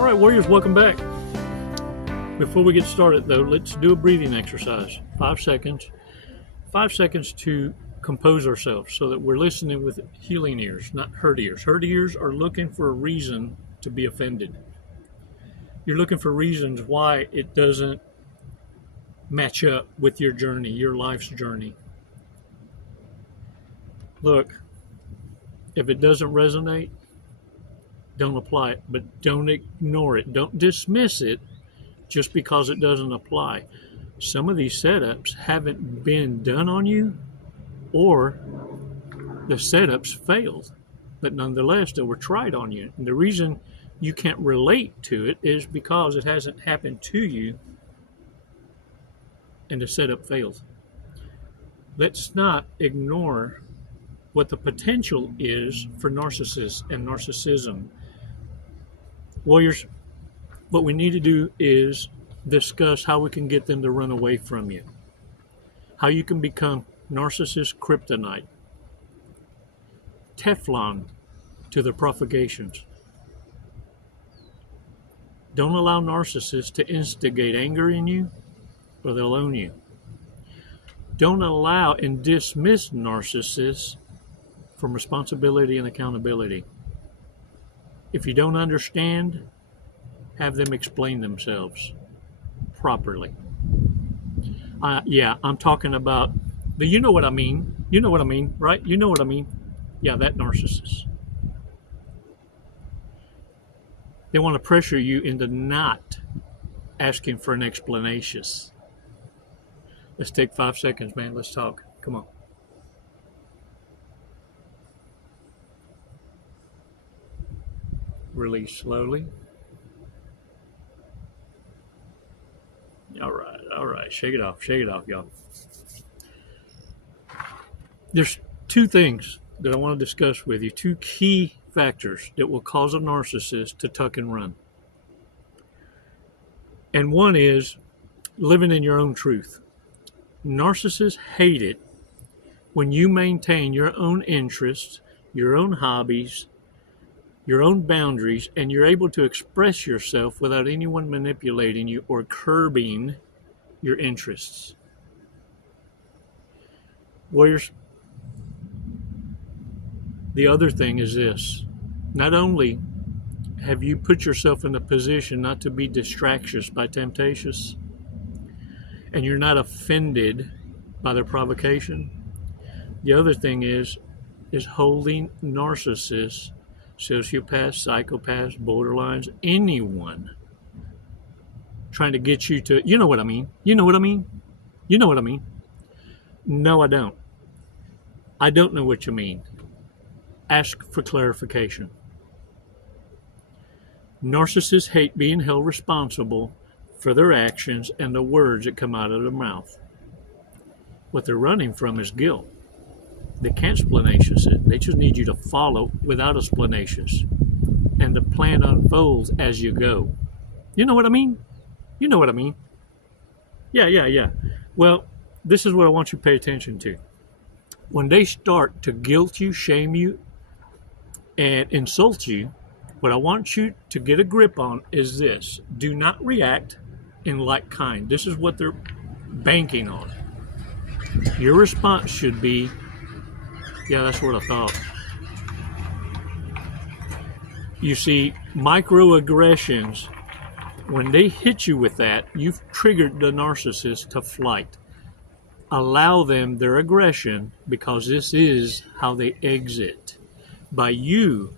All right, Warriors, welcome back. Before we get started, though, let's do a breathing exercise. 5 seconds. 5 seconds to compose ourselves so that we're listening with healing ears, not hurt ears. Hurt ears are looking for a reason to be offended. You're looking for reasons why it doesn't match up with your journey, your life's journey. Look, if it doesn't resonate, don't apply it, but don't ignore it. Don't dismiss it just because it doesn't apply. Some of these setups haven't been done on you, or the setups failed, but nonetheless they were tried on you. And the reason you can't relate to it is because it hasn't happened to you and the setup failed. Let's not ignore what the potential is for narcissists and narcissism. Warriors, what we need to do is discuss how we can get them to run away from you. How you can become narcissist kryptonite, Teflon to their propagations. Don't allow narcissists to instigate anger in you, or they'll own you. Don't allow and dismiss narcissists from responsibility and accountability. If you don't understand, have them explain themselves properly. I'm talking about the you know what I mean. You know what I mean, right? You know what I mean. Yeah, that narcissist. They want to pressure you into not asking for an explanation. Let's take 5 seconds, man. Let's talk. Come on. Release slowly. All right. Shake it off, y'all. There's two things that I want to discuss with you, two key factors that will cause a narcissist to tuck and run. And one is living in your own truth. Narcissists hate it when you maintain your own interests, your own hobbies, your own boundaries, and you're able to express yourself without anyone manipulating you or curbing your interests. Warriors, the other thing is this. Not only have you put yourself in a position not to be distractious by temptations, and you're not offended by their provocation, the other thing is holding narcissists, sociopaths, psychopaths, borderlines, anyone trying to get you to, you know what I mean? You know what I mean? You know what I mean? No, I don't. I don't know what you mean. Ask for clarification. Narcissists hate being held responsible for their actions and the words that come out of their mouth. What they're running from is guilt. They can't explanations it. They just need you to follow without explanations. And the plan unfolds as you go. You know what I mean? You know what I mean? Yeah. Well, this is what I want you to pay attention to. When they start to guilt you, shame you, and insult you, what I want you to get a grip on is this. Do not react in like kind. This is what they're banking on. Your response should be, yeah, that's what I thought. You see, microaggressions, when they hit you with that, you've triggered the narcissist to flight. Allow them their aggression, because this is how they exit. By you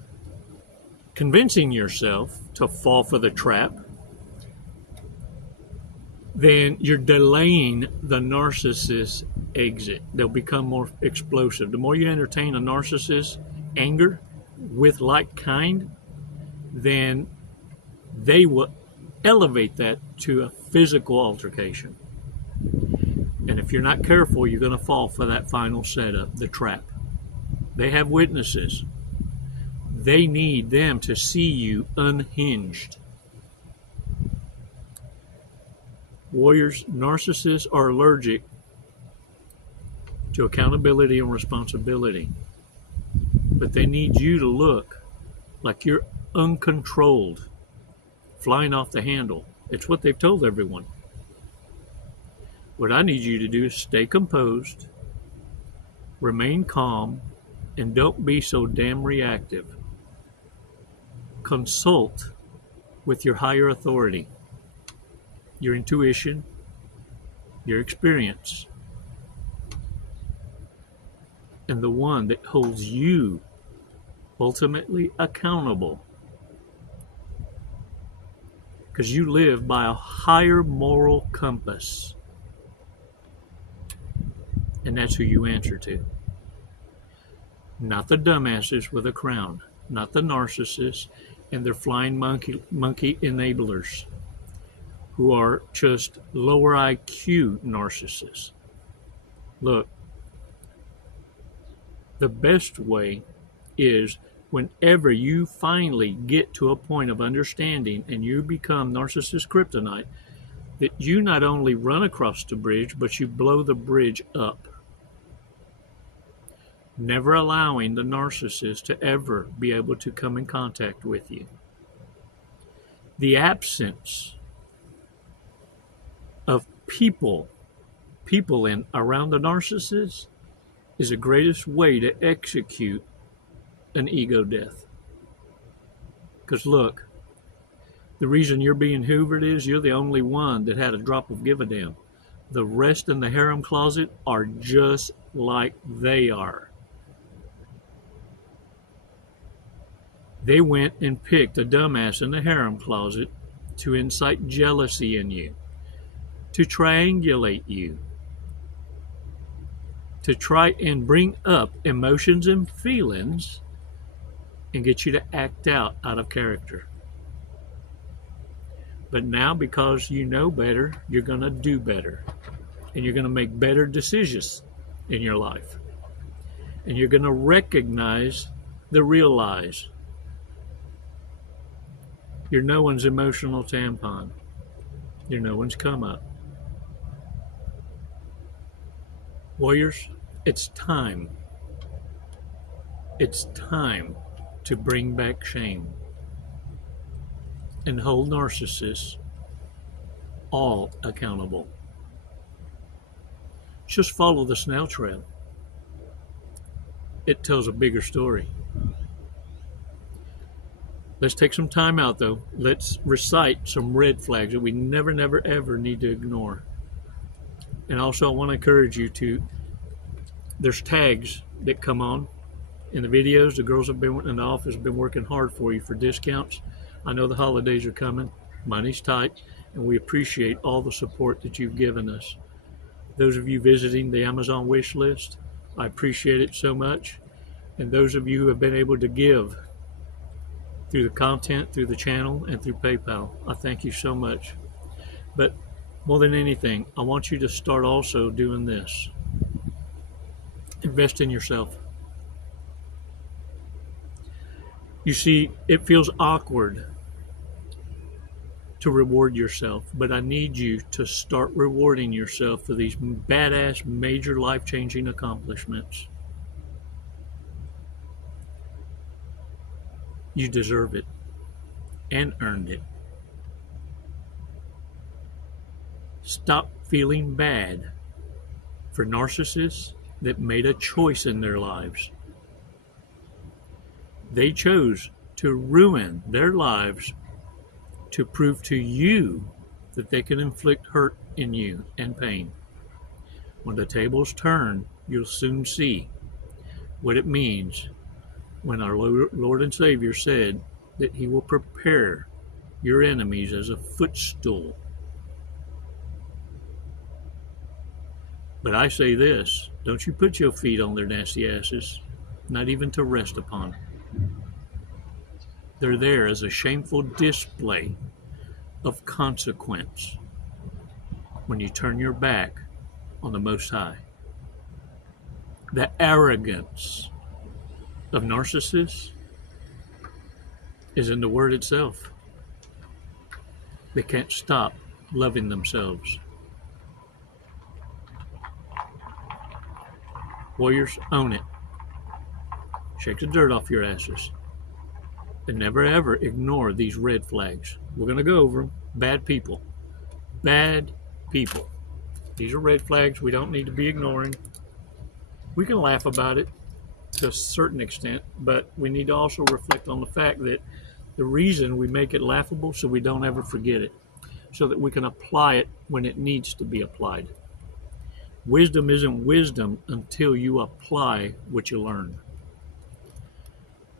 convincing yourself to fall for the trap, then you're delaying the narcissist's exit. They'll become more explosive. The more you entertain a narcissist's anger with like kind, then they will elevate that to a physical altercation. And if you're not careful, you're going to fall for that final setup, the trap. They have witnesses. They need them to see you unhinged. Warriors, narcissists are allergic to accountability and responsibility. But they need you to look like you're uncontrolled flying off the handle. It's what they've told everyone. What I need you to do is stay composed, remain calm, and don't be so damn reactive. Consult with your higher authority, your intuition, your experience, and the one that holds you ultimately accountable. Because you live by a higher moral compass. And that's who you answer to. Not the dumbasses with a crown. Not the narcissists and their flying monkey enablers who are just lower IQ narcissists. Look, the best way is whenever you finally get to a point of understanding and you become narcissist kryptonite, that you not only run across the bridge, but you blow the bridge up. Never allowing the narcissist to ever be able to come in contact with you. The absence of people in around the narcissist is the greatest way to execute an ego death. Because look, the reason you're being hoovered is you're the only one that had a drop of give a damn. The rest in the harem closet are just like they are. They went and picked a dumbass in the harem closet to incite jealousy in you, to triangulate you, to try and bring up emotions and feelings and get you to act out of character. But now, because you know better, you're going to do better. And you're going to make better decisions in your life. And you're going to recognize the real lies. You're no one's emotional tampon. You're no one's come up. Warriors, it's time. It's time to bring back shame and hold narcissists all accountable. Just follow the snail trail. It tells a bigger story. Let's take some time out, though. Let's recite some red flags that we never, ever need to ignore. And also, I want to encourage you to, there's tags that come on in the videos. The girls have been in the office, have been working hard for you for discounts. I know the holidays are coming. Money's tight, and we appreciate all the support that you've given us. Those of you visiting the Amazon wish list, I appreciate it so much. And those of you who have been able to give through the content, through the channel, and through PayPal, I thank you so much. But more than anything, I want you to start also doing this. Invest in yourself. You see, it feels awkward to reward yourself, but I need you to start rewarding yourself for these badass, major, life-changing accomplishments. You deserve it and earned it. Stop feeling bad for narcissists that made a choice in their lives. They chose to ruin their lives to prove to you that they can inflict hurt in you and pain. When the tables turn, you'll soon see what it means when our Lord and Savior said that He will prepare your enemies as a footstool. But I say this, don't you put your feet on their nasty asses, not even to rest upon. They're there as a shameful display of consequence when you turn your back on the Most High. The arrogance of narcissists is in the word itself. They can't stop loving themselves. Warriors, own it. Shake the dirt off your asses. And never ever ignore these red flags. We're going to go over them. Bad people. Bad people. These are red flags we don't need to be ignoring. We can laugh about it to a certain extent, but we need to also reflect on the fact that the reason we make it laughable so we don't ever forget it, so that we can apply it when it needs to be applied. Wisdom isn't wisdom until you apply what you learn.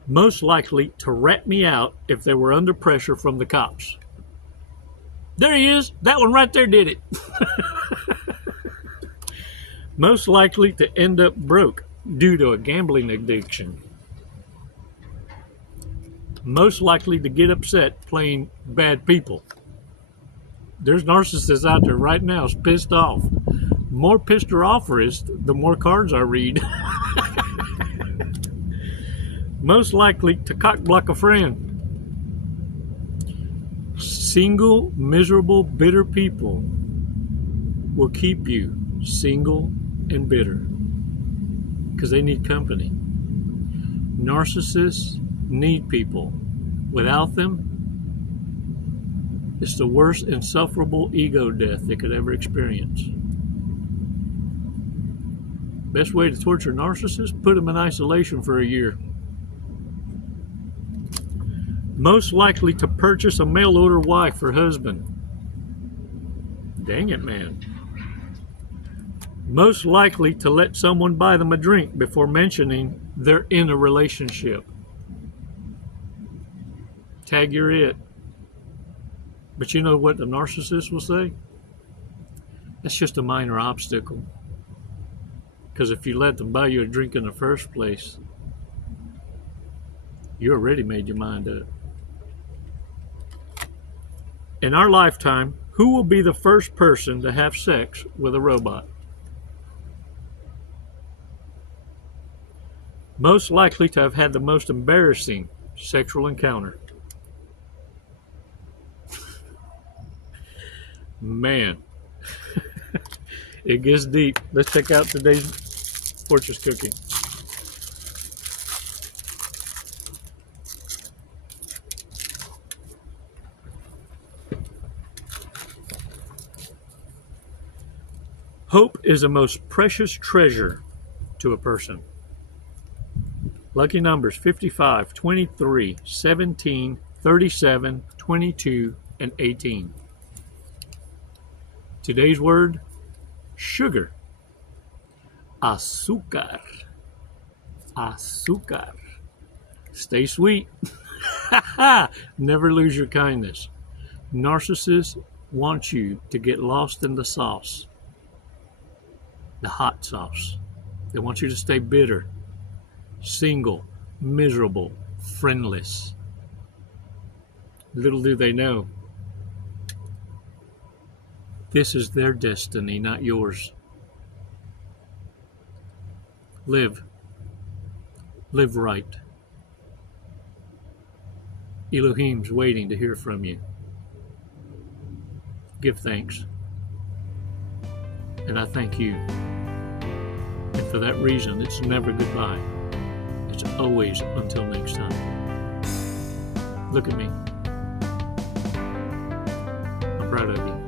Most likely to rat me out if they were under pressure from the cops. There he is. That one right there did it. Most likely to end up broke due to a gambling addiction. Most likely to get upset playing bad people. There's narcissists out there right now pissed off. More pissed or offer is, the more cards I read. Most likely to cock block a friend. Single, miserable, bitter people will keep you single and bitter because they need company. Narcissists need people. Without them, it's the worst insufferable ego death they could ever experience. Best way to torture narcissists? Put them in isolation for a year. Most likely to purchase a mail order wife or husband. Dang it, man. Most likely to let someone buy them a drink before mentioning they're in a relationship. Tag, you're it. But you know what the narcissist will say? That's just a minor obstacle. Because if you let them buy you a drink in the first place, you already made your mind up. In our lifetime, who will be the first person to have sex with a robot? Most likely to have had the most embarrassing sexual encounter. Man, it gets deep. Let's check out today's fortune cookie. Hope is the most precious treasure to a person. Lucky numbers 55, 23, 17, 37, 22, and 18. Today's word, sugar. Azúcar. Azúcar. Stay sweet. Never lose your kindness. Narcissists want you to get lost in the sauce. The hot sauce. They want you to stay bitter, single, miserable, friendless. Little do they know, this is their destiny, not yours. Live. Live right. Elohim's waiting to hear from you. Give thanks. And I thank you. And for that reason, it's never goodbye. It's always until next time. Look at me. I'm proud of you.